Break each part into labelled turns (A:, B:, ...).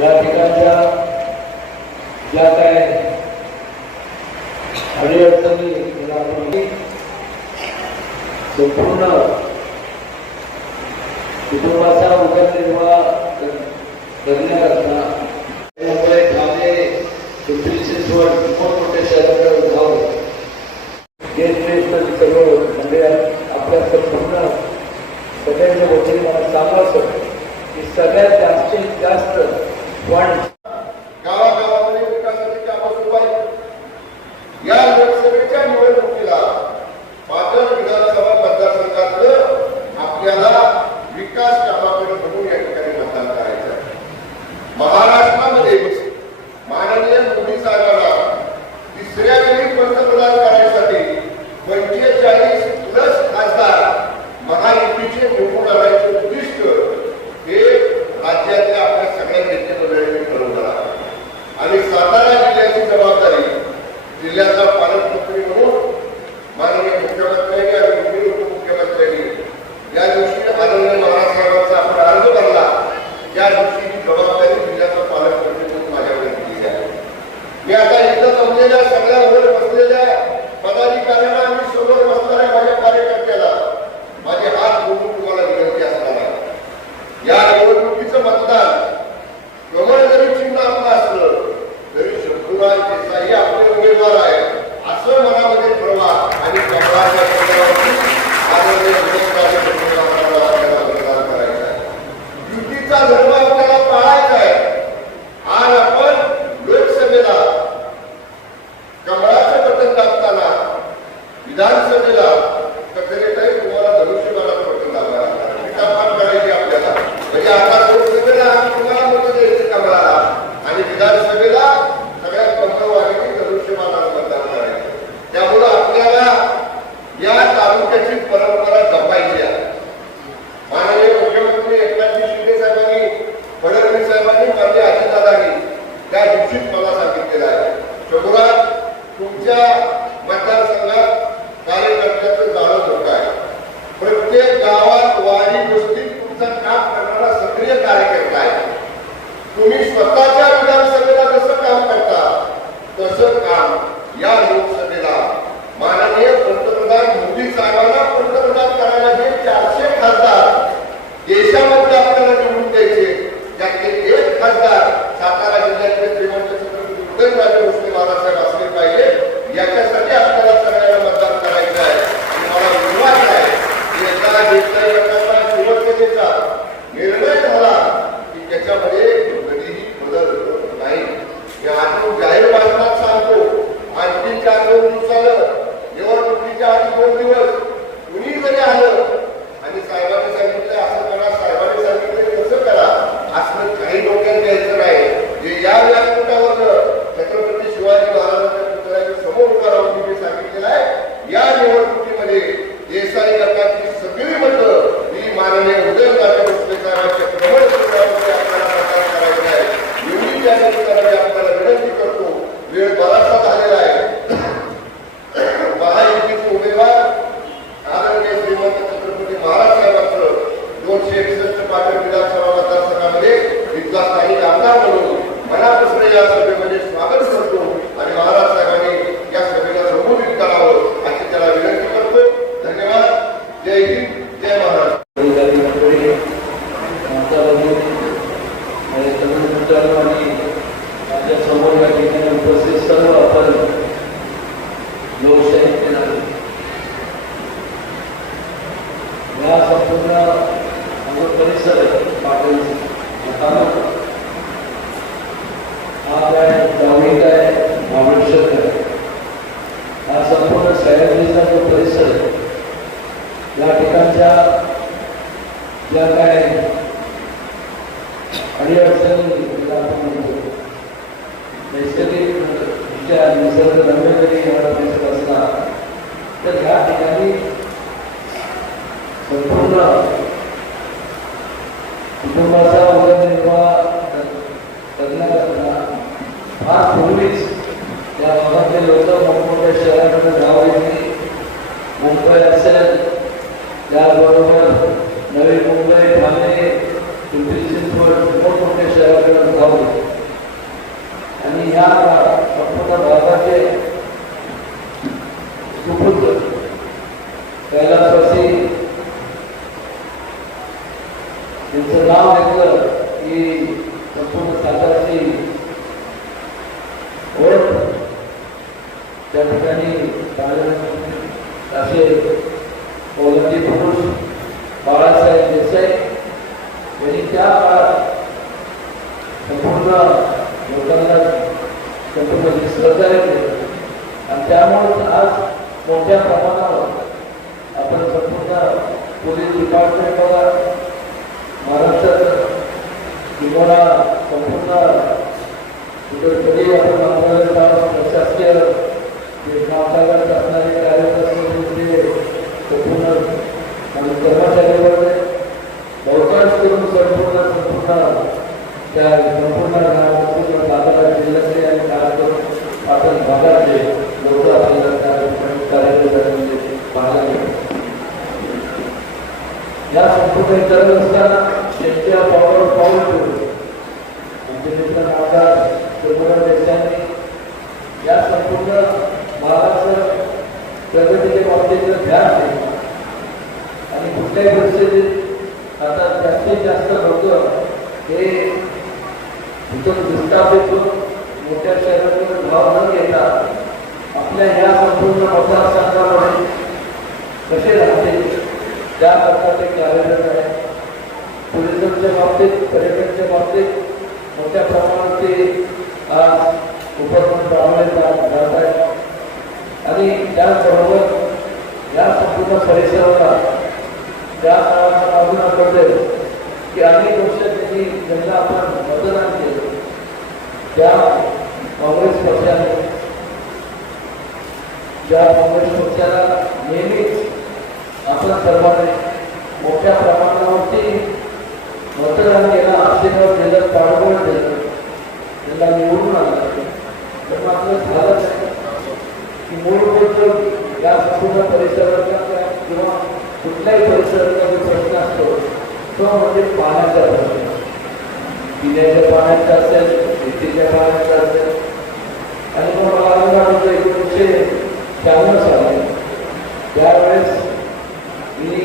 A: या ठिकाणच्या ज्या काय अडीअडचणी संपूर्ण कुटुंबाचा उदरनिर्वाह करण्याकरता
B: जबाबदारी जिल्ह्याचा या लोकसभेला माननीय पंतप्रधान मोदी साहेबांना पंतप्रधान करायला जे चारशे खासदार देशामध्ये आपल्याला निवडून द्यायचे. त्यातले एक खासदार सातारा जिल्ह्यातले श्रीमंत दुर्गंधराजे भोसले महाराज असले पाहिजे. याच्यासाठी आपल्याला सगळ्यांना मतदान करायचं आहे. मला विश्वास आहे की एका देशचा शिवसेनेचा निर्णय झाला की त्याच्यामध्ये कधीही बदल नाही. या आतून जाहीर बातम्या चार दिवस निवडणुकीच्या आधी दोन दिवस आपला परिसर आहे
A: पाटील हा काय संपूर्ण सह्याद्रीचा परिसर या ठिकाणच्या ज्या काय अडीअडचणी म्हणजे आपण म्हणतो परिसर म्हणजे असला तर ह्या ठिकाणी संपूर्ण कुटुंबाचा उदरनिर्वाह करण्यात असताना फार पूर्वीच त्या भागातले लोक मोठमोठ्या शहराकडे धाव घेतली. मुंबई असेल त्या ठिकाणी असे पौलंदी पुरुष बाळासाहेब देसाई यांनी त्या काळात संपूर्ण लोकांना संपूर्ण सहकार्य केलं आणि त्यामुळे आज मोठ्या प्रमाणावर आपण संपूर्ण पोलीस डिपार्टमेंटला महाराष्ट्रात किंवा संपूर्ण कुठेतरी आपण आपल्याला प्रशासकीय जे कामकाजात असणारे कार्यकर्ते ते संपूर्ण आणि कर्मचारी वर्ग बहुतांश करून संपूर्ण संपूर्ण त्या संपूर्ण संपूर्ण सातारा जिल्ह्यातले आणि कार्यक्रम आपण भागातले लोक आपल्याला त्या ठिकाणी कार्यकर्त्यांमध्ये पाहायला मिळतात या संपूर्ण करत असताना त्यांच्या पावलावर पाऊल ठेवलं आमचे मित्र आमदार शिवराज देसाईंनी या संपूर्ण महाराष्ट्र प्रगतीच्या बाबतीचं ध्यान दिलं आणि कुठल्याही परिस्थितीत आता जास्तीत जास्त लोक हे इथून विस्थापित मोठ्या शहरातून भाव न घेता आपल्या या संपूर्ण मतदारसंघामध्ये कसे राहते त्या प्रकारचे कार्यरत आहे टुरिझमच्या बाबतीत पर्यटनच्या बाबतीत मोठ्या प्रमाणात ते आज उपक्रम राबवले जात आहेत. आणि त्याचबरोबर या संपूर्ण परिसराला त्या काळाच्या बाजूला की अनेक वर्ष त्यांनी ज्यांना आपण मतदान केलं त्या काँग्रेस पक्षाने ज्या काँग्रेस पक्षाला नेहमीच आपल्या सर्वांनी मोठ्या प्रमाणावरती मतदान केलं आशीर्वाद दिलं पाठबळ दिलं. त्यांना निवडून आलं तर मात्र झालं की मूलभूत या संपूर्ण परिसराचा किंवा कुठल्याही परिसराचा जो प्रश्न असतो तो म्हणजे पाण्याचा प्रश्न. पिण्याच्या पाण्याचा असेल शेतीच्या पाण्याचा असेल आणि मग मला आनंद वाटतो एकोणीसशे शहाण्णव साली त्यावेळेस मी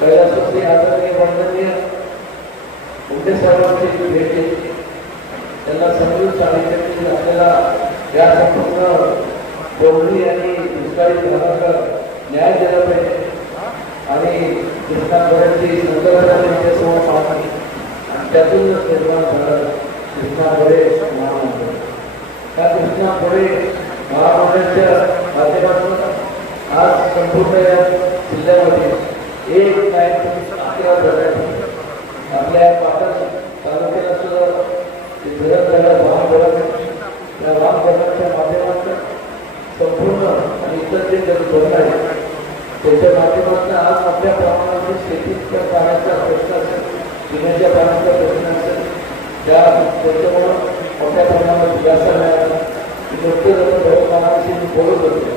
A: कैलासवती आदरणीय वंदनीय मुंडे साहेबांची भेट घेतली त्यांना समजून सांगितलं की आपल्याला या संपूर्ण बोलणी आणि दुष्काळी भागाचा न्याय दिला पाहिजे आणि कृष्णागडाची संकल्पना त्यांच्यासमोर मांडली आणि त्यातूनच निर्माण झालं कृष्णागडे महामंडळ त्या कृष्णागडे महामंडळाच्या माध्यमातून आज संपूर्ण या जिल्ह्यामध्ये एक नाही अकरा धरण आपल्या पाटण तालुक्याला सुद्धा ते धरण झालं वाहन त्या वाहन धरणाच्या माध्यमातून संपूर्ण आणि इतर जे धरण आहे त्याच्या माध्यमातून आज आपल्या प्रमाणावर शेतीच्या पाण्याचा प्रश्न असेल पिण्याच्या पाण्याचा प्रश्न असेल त्या त्याच्यामुळं मोठ्या प्रमाणात दिलासा मिळाला नुकते जण बहुमानाशी मी बोलत होतो.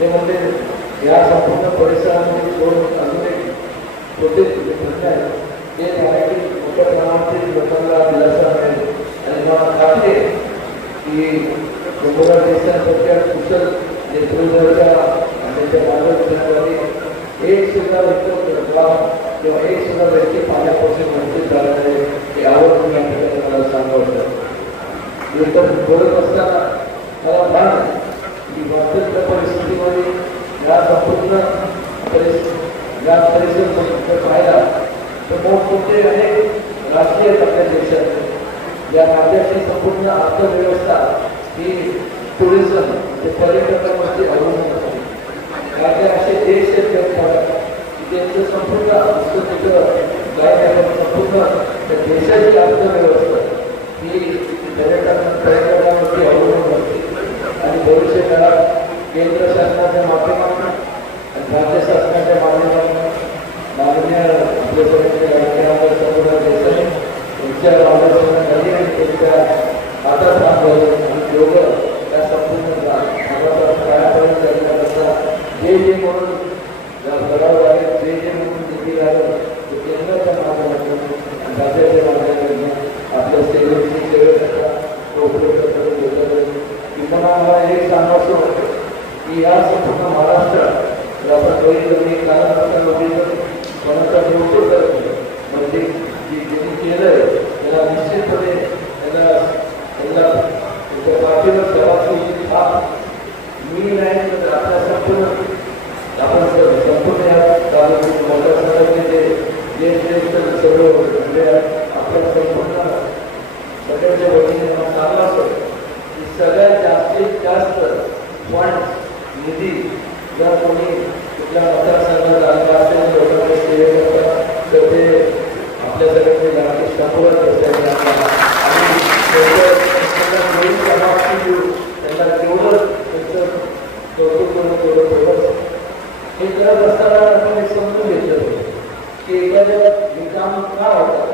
A: ते म्हणजे या संपूर्ण परिसरामध्ये दोन अजून एक छोटे प्रश्न आहेत. ते झाले की मोठ्या प्रमाणात लोकांना दिलासा मिळेल. आणि मला खात्री आहे की शंभर देशांसारख्या कुशल नेतृत्वाच्या एक सुद्धा व्यक्ती गाव किंवा एक सुद्धा व्यक्ती पाण्यापासून वंचित झाला नाही हे मी मला सांगावं नंतर बोलत असताना मला भान आहे की वास्तविक परिस्थितीमध्ये या संपूर्ण परिस्थिती या परिसर जर पाहिला तर मोठमोठे अनेक राष्ट्रीय आपल्या देशात या राज्याची संपूर्ण अर्थव्यवस्था ही टुरिझम ते पर्यटकांवरती अवलंबून असते काय असे देश आहेत त्यांचं संपूर्ण संस्कृतीचं काय संपूर्ण त्या देशाची अर्थव्यवस्था. ही पर्यटन पर्यटकांवरती अवलंबून असते. आणि भविष्य काळात केंद्र शासनाच्या माध्यमातून आणि राज्य शासनाच्या माध्यमातून माननीय आपले सगळ्यांचे संपूर्ण देशाने त्यांच्या मार्गदर्शनाखाली आणि त्यांच्या हातात काम आणि की केलं त्याला निश्चितपणे त्याला त्याला त्याच्या पाठीला जबाबदारी फार मी नाही आता संपूर्ण आपण संपूर्ण या तालुक्यात मोठ्या सगळ्यांचे जे जे असतो की सगळ्यात जास्तीत जास्त फंड निधी जर कोणी कुठल्या मतदारसंघात आलेला आपल्या सगळ्यांचे घराचे शंभर देसाई आपल्याला त्यांना तेवढंच त्यांचं कौतुक करणं तेवढं हे करत आपण एक समजून घेतलं की एखाद्या काम का होतात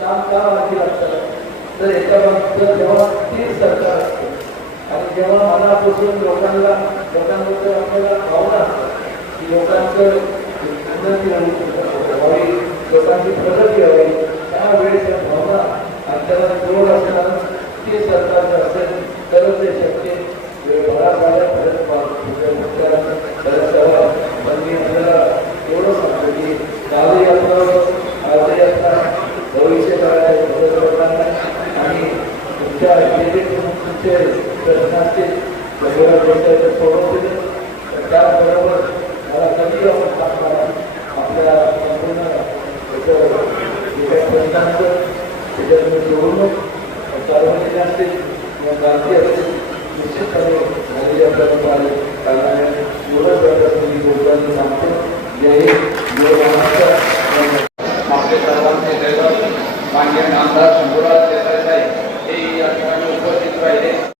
A: काम का माहिती लागतात तर एका मागचं जेव्हा ते सरकार असते आणि जेव्हा मनापासून लोकांना लोकांबद्दल आपल्याला भावना असतात की लोकांचं उन्नती लोकांची प्रगती हवी त्यावेळेस त्या भावना आणि त्याला जोड असणार ते सरकारचं असेल तरच ते शक्य भराभरापर्यंत पण निवडणूक सार्वजनिक असते किंवा भारतीय असते निश्चितपणे झालेली आपल्याला कारण एवढं करत असलेली योगदान सांगतो जे
C: आपले सर्वांचे दैवत मान्य आमदार शंभूराज देसाई हे या ठिकाणी उपस्थित राहिले